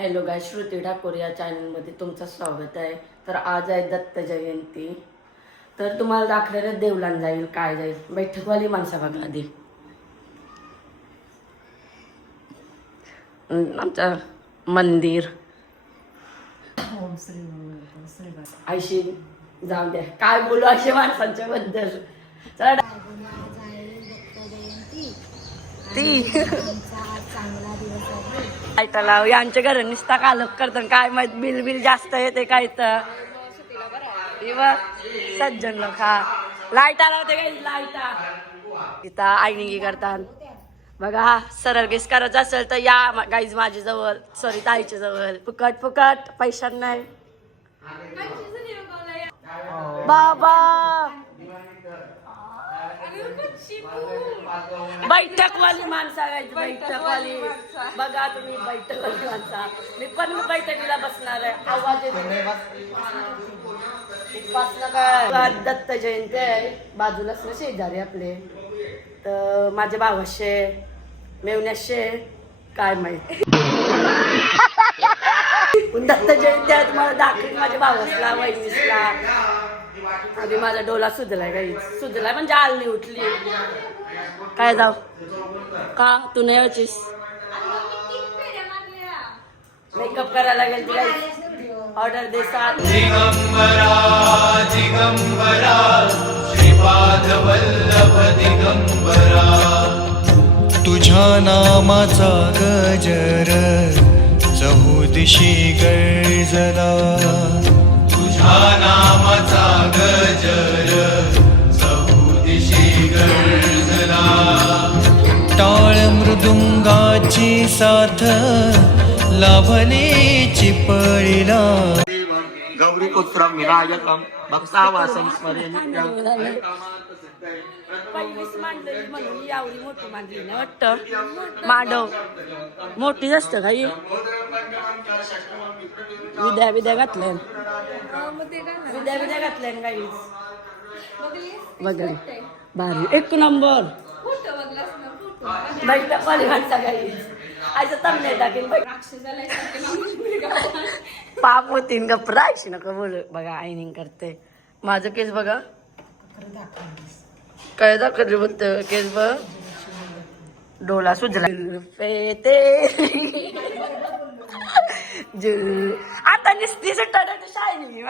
Hello गाय, श्रुती ठाकूर या चॅनलमध्ये तुमचं स्वागत आहे. तर आज आहे दत्त जयंती. तर तुम्हाला दाखवलेलं देवलान जाईल काय जाईल. बैठकवाली माणसं बघा आधी. आमचं मंदिर आयशी जाऊ द्या, काय बोलू असे माणसांच्या बद्दल. चला ती लाव यांच्या घर निसता कालक करतात. काय माहित बिल बिल जास्त येते काय तर सज्जन लोक लाईट आला होते काही लाईट इथं आयनिंगी करतात बघा. सरळ केस करायचं असेल तर या गाईज माझ्या जवळ, सॉरी ताईच्या जवळ. फुकट फुकट पैसा नाही बाबा. बैठकवाली माणसं आहे, बैठकवाली बघा तुम्ही. बैठकवाली माणसा मी पण बैठकीला बसणार आहे. आवाज येतो. दत्त जयंती आहे बाजूलाच ना शेजारी आपले. तर माझे भावाशे मेवण्याशे काय माहिती. दत्त जयंती आहे तुम्हाला दाखवीन माझ्या भावासला वहिनीसला. आणि माझा डोला सुजलाय काही सुजलाय म्हणजे आलनी उठली. काय जाऊ का तू नाही यायचीस मेकअप करायला लागेल तिला. ऑर्डर दे साथ. दिगंबरा दिगंबरा श्रीपाद वल्लभ दिगंबरा. तुझ्या नामाचा गजर चहुदिशी गर्जना. तुझ्या नामाचा गजर चहुदिशी गर्जना. टाळ मृदुंगाची साथ लाभलेची पळीला. गौरी पुत्रम विनायकम भक्तावासम स्मरेन. पहिलीच मांडली म्हणून यावरी मोठी मांडली नाही वाटतं. मांडव मोठीच असतं काही. विद्या विद्या घातल्या विद्या विद्या घातल्या काहीच बघ भारी एक नंबर. बैठकवाली माणसा काही असं तमने टाकेल पाप होतीन गप्प राहायची नका बोल. बघा आयनिंग करते माझं केस बघा काय दाखवले बघत केस बघ. डोला सुजला पेते जुल आता निसती सुट्टा शायनी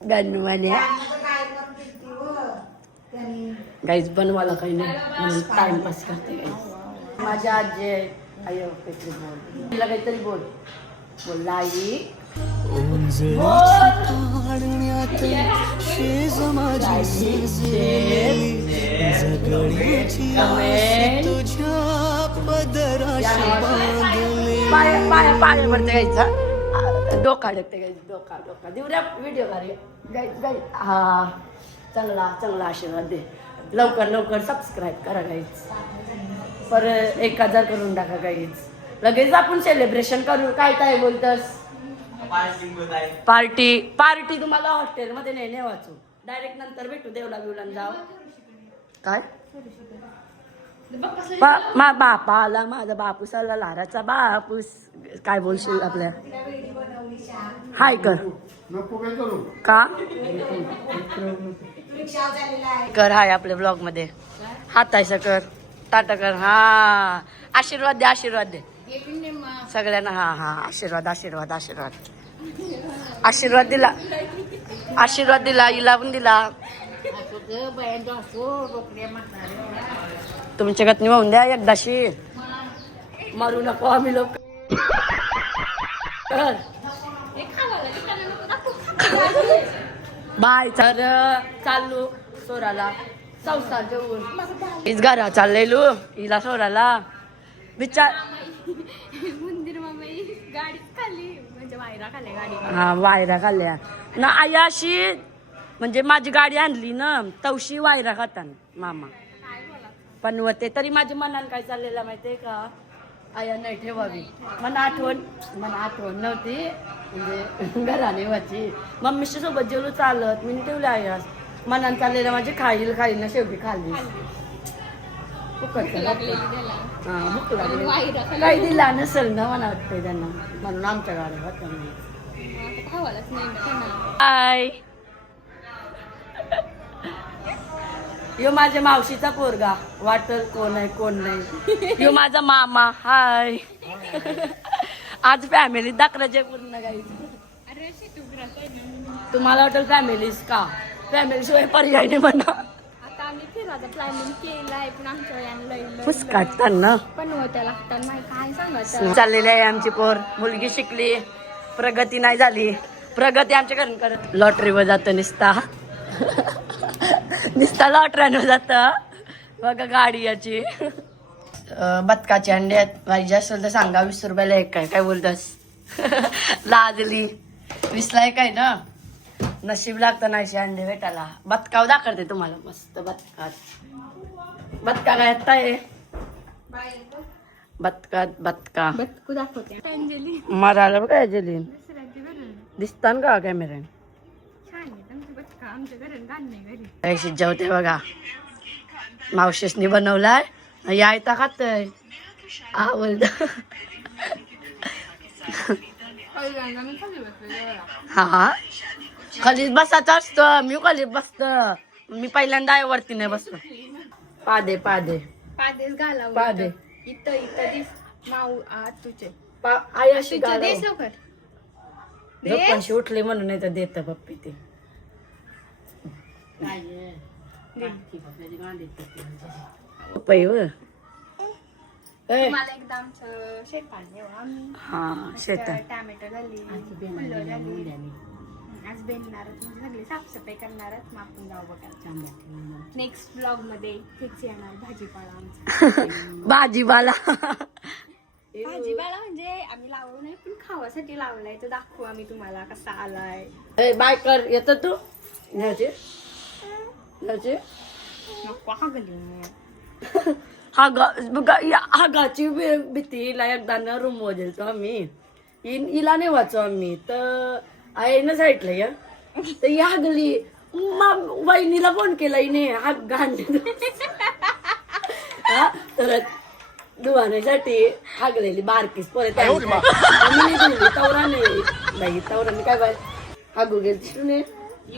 गणवाल्या गाईज बनवायला काही नाही म्हणून टाइमपास करते गाईज. माझ्या आजी अयो काहीतरी बोल तिला काहीतरी बोल बोल आई पाया पाया पडते गायचा. डोका अडकते गाईज डोका डोका देऊया व्हिडिओ काढ गाईज गाईज. हा चांगला चांगला आशीर्वाद दे. लवकर लवकर सबस्क्राईब करा गाईज. परत 1000 करून टाका गाईज. लगेच आपण सेलिब्रेशन करू. काय काय बोलतस पार्टी पार्टी तुम्हाला हॉस्टेलमध्ये नाही वाचू. डायरेक्ट नंतर भेटू देवला बिवला जाऊ. काय मा बापाला माझा बापूस आला लाराचा बापूस. काय बोलशील आपल्या हाय कर का कर हाय आपल्या ब्लॉग मध्ये हातायचं कर टाटा कर. हा आशीर्वाद दे आशीर्वाद दे सगळ्यांना. हा हा आशीर्वाद आशीर्वाद आशीर्वाद आशीर्वाद दिला आशीर्वाद दिला हिला पण दिला. तुमच्या गतनी वाहून द्या एकदाशी. मारू नको आम्ही लोक. बाय तर चाललो सोराला चौसा जेवून हीच घरा चाललेलो हिला सोराला विचार. मंदिर मामाई गाडी खाली म्हणजे वायरा खाल्ल्या गाडी. हा वायरा खाल्ल्या ना आई अशी म्हणजे माझी गाडी आणली ना तवशी वायरा खाताना मामा पण होते. तरी माझ्या मनात काय चाललेलं माहितीये का आया नाही ठेवावी. मला आठवण नव्हती म्हणजे घराने व्हायची. मम्मीच्या सोबत जेवलो चालत मी ठेवले आयास मनात चाललेलं माझी खाईल खाईल ना शेवटी खाल्ली. फुकट तू गाडी वायरा खाली काही दिला नसेल ना मला वाटतंय त्यांना म्हणून आमच्या गाड्या होत्या म्हणून. आता खावालाच नाही त्यांना. हाय यो माझ्या मावशीचा पोरगा वाटल कोण आहे कोण नाही. यो माझा मामा हाय. आज फॅमिली दाखराचे पूर्ण काही. अरे शिटुग्राफ आहे ना. तुम्हाला वाटेल फॅमिलीज का फॅमिली शिवाय पर्याय नाही म्हणा. आता आम्ही फिरायचं प्लॅनिंग केलंय पण आमच्या यानं पुस काढताना पण होत्या लागतात नाही काय सांगायचं. चाललेली आहे आमची पोर मुलगी शिकली प्रगती नाही झाली. प्रगती आमच्या घरून करत लॉटरीवर जात निसता निसता लॉटरीवर जात बघा गाडी याची. बदकाचे अंडे आहेत पाहिजे असेल तर सांगा 20 रुपयाला एक काय काय बोलतस. लाजली 20ला एक आहे ना. नशीब लागतं नाहीशी अंडे भेटायला. बदकाव दाखवते तुम्हाला मस्त बदकात. बदका काय आहे बदकात बदका बदकू दाखवते अंजली. मराला बघा अंजली दुसऱ्याची घरून दिसतान का कॅमेऱ्यान. छान आहे तुमची बदका आमच्या घरून गाणे घरी. पैसे जेवते बघा मावशीसनी बनवलाय यायता खातय आवड. पहिल्यांदा मी खाली बसले जेवायला. हा खाली बसायचं असतं मी खाली बसत. मी पहिल्यांदा वरती नाही बसलो. पादे पादे पादेच घाला पादे इथं इथं दिस माऊ तुझे आई अशी तुझे देस लवकर लोकांशी उठले म्हणून नाही तर देत पप्पी ते. पप्पी व मला एकदा आमचं शेत पाडले आम्ही. हा शेतात टॅमॅटो झाली फुलं झाली. आज बेनणारच म्हणजे सगळी साफसफाई करणारच मग आपण जाऊ बघा. नेक्स्ट ब्लॉग मध्ये फिक्स येणार भाजीपाला आमचा. भाजीपाला भाजीपाला म्हणजे आम्ही लावू नाही पण खावासाठी लावलाय तो दाखवू आम्ही तुम्हाला कसा आलाय. बाय कर येत तू न्यायचे न्यायचे नको हा गली. हागाची भीती हिला एकदा न रूम वर तो आम्ही हिला नाही वाचो आम्ही तर आहे ना साईडला या तर ही हागली वहिनीला फोन केला हिने हाग घालली तर धुवाण्यासाठी हागलेली बारकीस परत तवरा नाही तवराने काय बाय हागू गेलतीस तू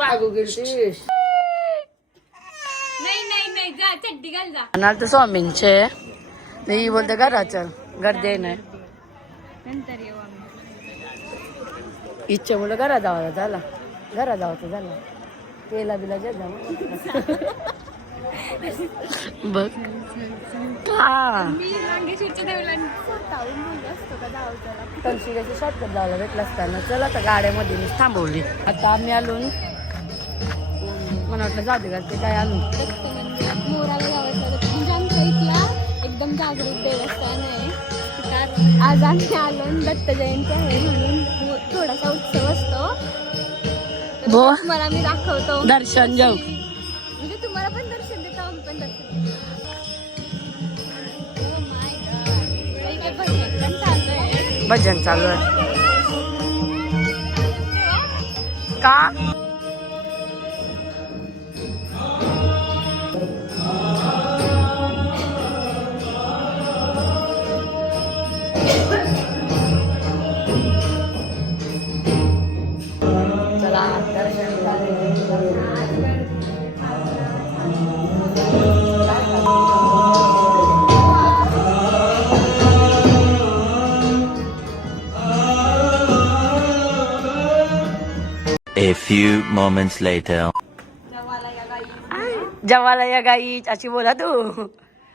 हागू गेलतीस. नाही नाही नाही जा चड्डी घाल जा. म्हणाल तर स्वामींचे नाही बोलते घराचं गर्दी नाही नंतर येऊ आम्ही. इच्छेमुळे घरा जावा झाला घरा जावाचा झाला केला बिला जे बघ हा मी रांगेश्वरच्या देवला स्वतःहून बोललो असतो का जाऊ त्याला. तलशिगाची शॉर्टकट जायला भेटला असताना चला तर गाड्यामध्ये मी थांबवली. आता आम्ही आलो मला वाटलं जाऊ दे ते काय आलो मोराला गावातला म्हणजे आमच्या इथला एकदम जागृत देवस्थान आहे. तिथं आज आम्ही आलो दत्त जयंती आहे म्हणून थोडासा उत्सव असतो. तर तुम्हाला मी दाखवतो दर्शन जाऊ म्हणजे तुम्हाला पण दर्शन देतो आम्ही पण दर्शन देतो. भजन चालू आहे का चला दर्शन A few moments later. Jabala या गाई अशी बोला तू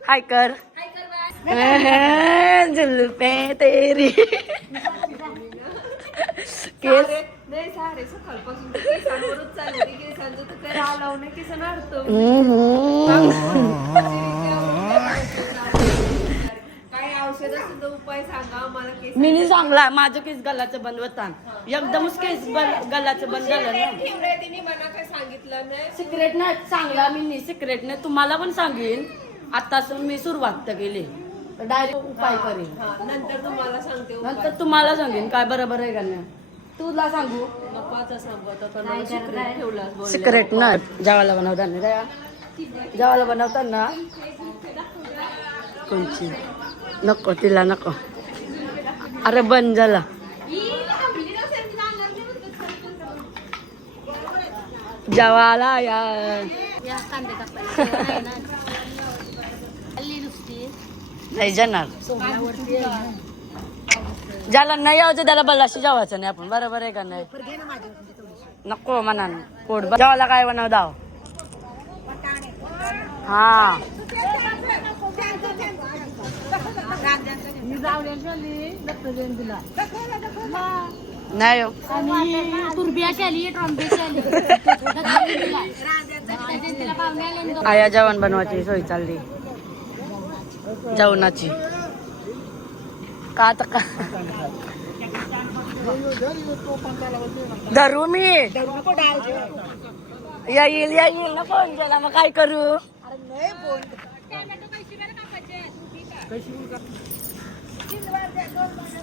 हाय कर जुल्फे तेरी केस सारे सकाळपासून केसांवरच चालले केसांचं तर काय राव लावून केसन अडतो. काही औषध असेल तर उपाय सांगा मला. केस मी सांगला माझं केस गल्लाचं बंद होता एकदमच केस गल्लाचं बंद झालं ना. ठेवलंय तिने मला काय सांगितलं नाही. सिक्रेट नाही सांगला मी सिक्रेट नाही तुम्हाला पण सांगेन. आता मी सुरुवात तर केली डायरेक्ट उपाय करेन नंतर तुम्हाला सांगते. नंतर तुम्हाला सांगेन काय बरोबर आहे का नाही तुला सांगू सिक्रेट ना. जेवायला बनवताना जेवायला बनवताना कोणची नको तिला नको. अरे बंद झाला. जेवायला या. नाही जाणार. ज्याला नाही यायचं त्याला बल्लाशी जेवायचं नाही आपण. बरोबर आहे का नाही? नको म्हणा पोट जेवायला काय बनव दाव. हा नाही हो. आया जेवण बनवायची सोय चालली जेवणाची. का आता का धरू मी येईल ना फोन केला मग काय करू.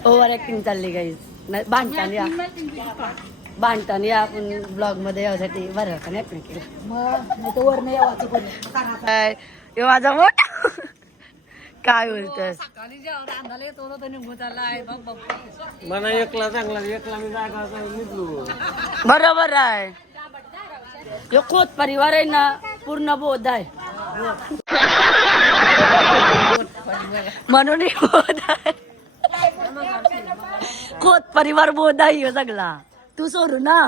ओव्हर ऍक्टिंग चालली गाईज. भांडताना या आपण ब्लॉग मध्ये यासाठी बरं का ऍक्टिंग केलं. माझा मोठा काय बोलतस. मला एकला चांगला एकला मी जागा निघलो. बरोबर आहे. यो खोत परिवार आहे ना पूर्ण बोध आहे म्हणून बोध आहे. खोत परिवार बोध आहे सगळा. तू सोडू ना.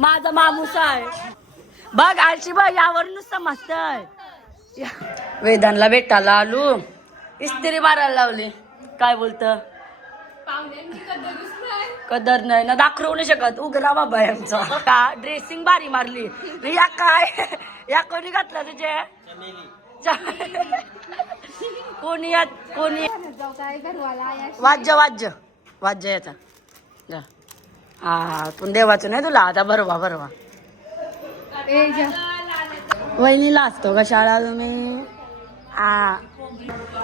माझा मामूस आहे बघ. आळशी बघ यावरूनच समजतंय. वेदांना भेटायला आलो. इस्त्री मारायला लावली. काय बोलत कदर नाही ना दाखवू नाही शकत. उघडा बाबा यांचा का ड्रेसिंग बारी मारली. या काय या कोणी घातलं तुझे कोणी कोणी वाज्य वाज्य वाज्य याचा हा पण देवाचं नाही तुला आता. बरोबर वहिनीला असतो का शाळा तुम्ही.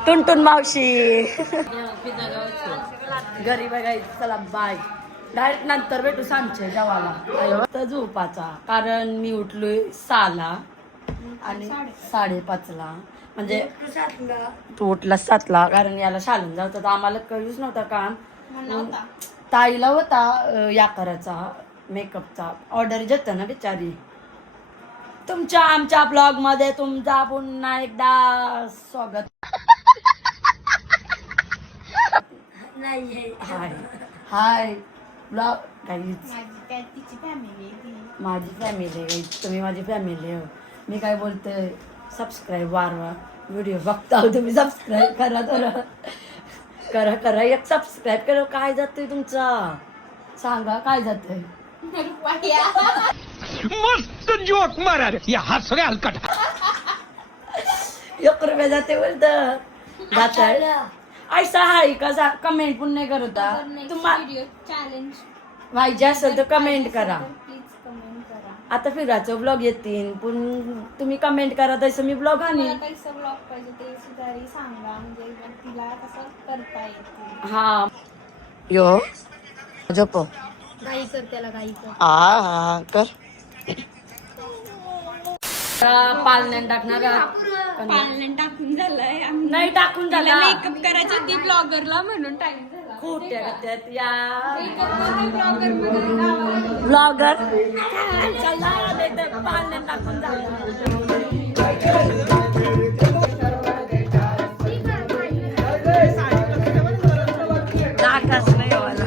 टुनटुन मावशी घरी बघायचं. चला बाय. डायरेक्ट नंतर भेटू सांगचे जेवायला तर झोपाचा. कारण मी उठलोय 6ला आणि 5:30ला. म्हणजे तू उठला 7ला कारण याला शाळेत जाऊ तर आम्हाला कळूच नव्हता काम. ताईला होता या करायचा मेकअपचा. ऑर्डर देत ना बिचारी. तुमच्या आमच्या ब्लॉग मध्ये तुमचा पुन्हा एकदा स्वागत. हाय हाय ब्लॉग काहीच. माझी फॅमिली आहे. तुम्ही माझी फॅमिली हो. मी काय बोलतोय सबस्क्राईब वारवा. व्हिडिओ बघता तुम्ही सबस्क्राईब करा तर करा एक सबस्क्राईब करा. काय जातोय तुमचा सांगा काय जातोय. मस्त जोक मारा या हसऱ्या हलकट. 1 रुपया जाते बोलत जात. ऐसा हाय का कमेंट पण नाही करता. तुम्हाला चॅलेंज पाहिजे असेल तर कमेंट करा. प्लीज कमेंट करा. आता फिरायचं ब्लॉग येतील पण तुम्ही कमेंट करा तसं मी ब्लॉग आणीन. कसं ब्लॉग पाहिजे ते सुद्धा सांगा. म्हणजे तिला कसं करता येते. हा यो झोप गाई कर त्याला गाई कर. हा कर. पालण्यान टाकणार पालन टाकून झालंय. नाही टाकून झाला. मेकअप करायची ती ब्लॉगरला म्हणून टाइम झाला. खोट्या गत्यात या ब्लॉगर मध्ये ब्लॉगर पालण्यान टाकून झाला. टाकाच नाही वाला.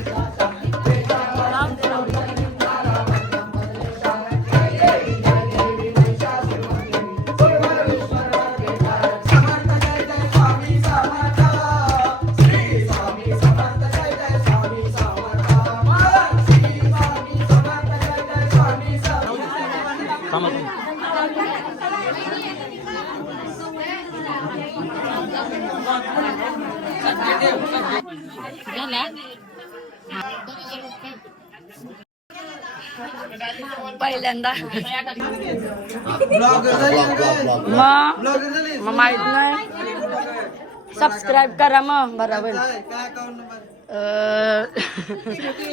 पहिल्यांदा मग माहित नाही. सबस्क्राईब करा मग बरोबर.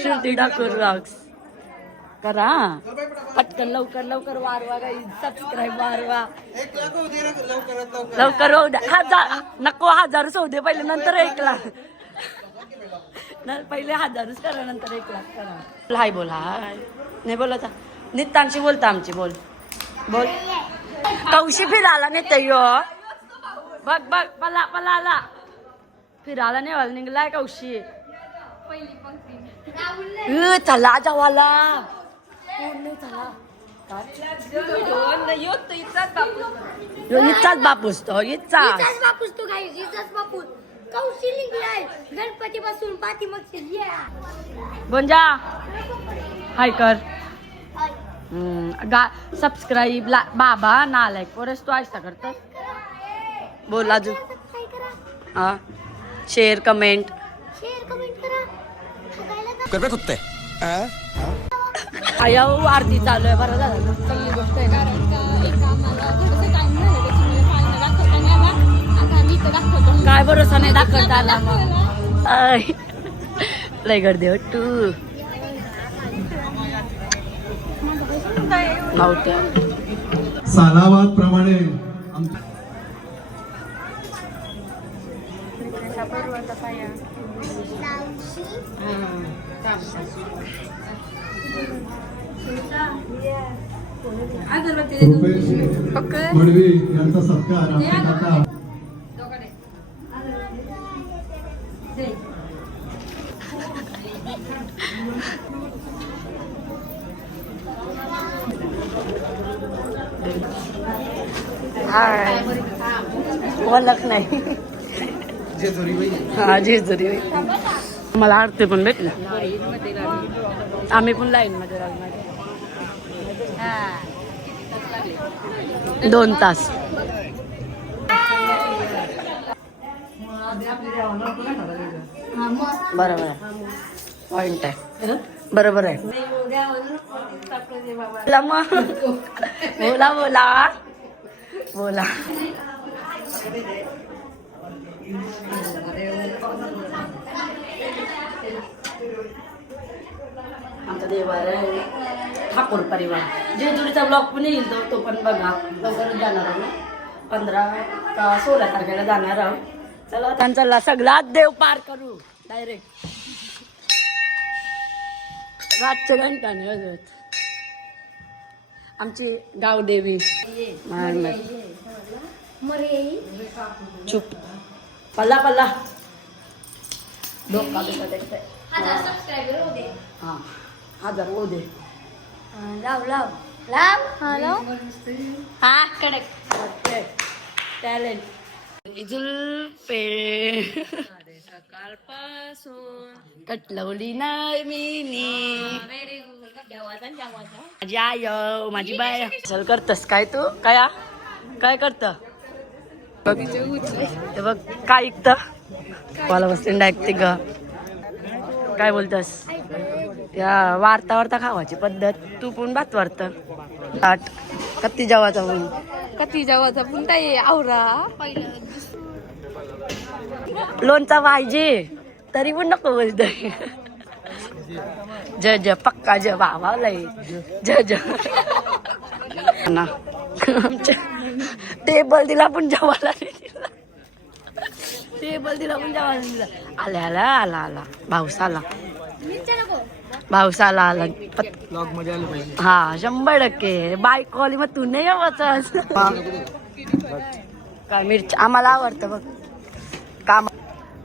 श्रुती ठाकूर ब्लॉग्स करा पटकन लवकर लवकर वारवा गाई सबस्क्राईब वारवा लवकर होऊ द्या 1000 नको 1000 होऊ दे पहिले नंतर 1 लाख पहिले 1000 करा नंतर 1 लाख करा हाय बोल हाय नाही बोलता नित्तांशी बोलता आमची बोल बोल कौशी फिरायला नेते यो बघ बघ पला पला आला फिरायला नेवायला निघलाय कौशी चला जावाला इच्छाच बापूस तो इच्छाच बापूस तू काय इथंच बापूस कौशी लिंगलाय गणपती पासून पाठीमागचे बोंजा हाय कर सबस्क्राईब बाबा ना लाईक वरच तू ऐसा करत बोल अजून हा शेअर कमेंट करते कुत्ते आया आरती चालू आहे बरं झालं चांगली गोष्ट आहे कारण का एक आम्हाला थोडंसं टाइम झालं त्याच्यामुळे पाळणा दाखवता नाही आला आता आम्ही इथं दाखवतो काय भरोसा नाही दाखवता आला मग लय गर्दी हो तू नव्हत्या सालावादप्रमाणे रुपेश मडवी यांचा सत्कार ओळख नाही हा जेजुरी मला आरती पण भेटलं आम्ही पण लाईन मध्ये राहणार 2 तास बरोबर आहे पॉइंट आहे बरोबर आहे मग बोला बोला बोला आमचा देवार आहे ठाकूर परिवार जेजुरीचा ब्लॉग पण येईल तो पण बघा लवकरच जाणार आहोत 15 का 16 तारखेला जाणार आहोत चला त्यांचा सगळा देव पार करू डायरेक्ट रातच्या घंटाने वाजवत आमची गावदेवी चुप पल्ला पल्ला डोका हा 1000 होऊ दे लाव लाव लाव हॅलो हा कडक टॅलेंट जुल्फे सकाळपासून कटलवली नाही मी माझी आय माझी बाय चल करतस काय तू काय करत बघ काय ऐकत मला बसलेंड ऐकते ग काय बोलतस या वार्ता वार्ता खावाची पद्धत तू पण भात वार्त ताट कत्ती जेवाचा म्हणून कधी जेवायचा पुन्हा ये आवरा लोणचा पाहिजे तरी पण नको बोलतोय ज पक्का ज बाबा लय ज ना आमच्या टेबल दिला पण जेवायला नाही दिला टेबल दिला पण जेवायला नाही दिला आला आला आला भाऊस आला भाऊसाला आला हा 100% बाईक कॉली मग तू नाही यावाच काय मिरची आम्हाला आवडतं बघ काम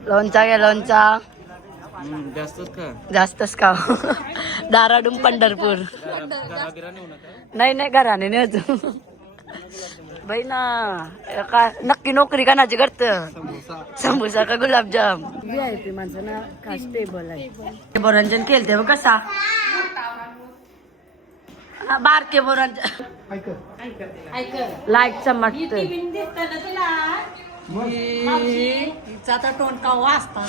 लोणचा घ्या लोणचा जास्तच का दाराडून पंढरपूर नाही घराने नाही अजून बाई ना का नक्की नोकरी कानाची करत समोसा का गुलाबजाम VIP माणसं ना खास टेबल आहे बोरंजन केलते बघ कसा बारके बोरंजन लाईट चमकत आता टोनका वाचता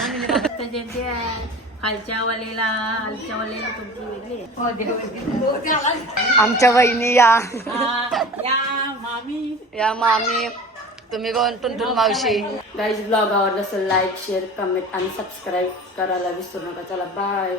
खालच्या वालेला तुमची वेगळी आमच्या वहिनी या मामी मामी तुम्ही कोण टुनटुन मावशी गाईज ब्लॉग आवडला असेल लाईक शेअर कमेंट आणि सबस्क्राईब करायला विसरू नका चला बाय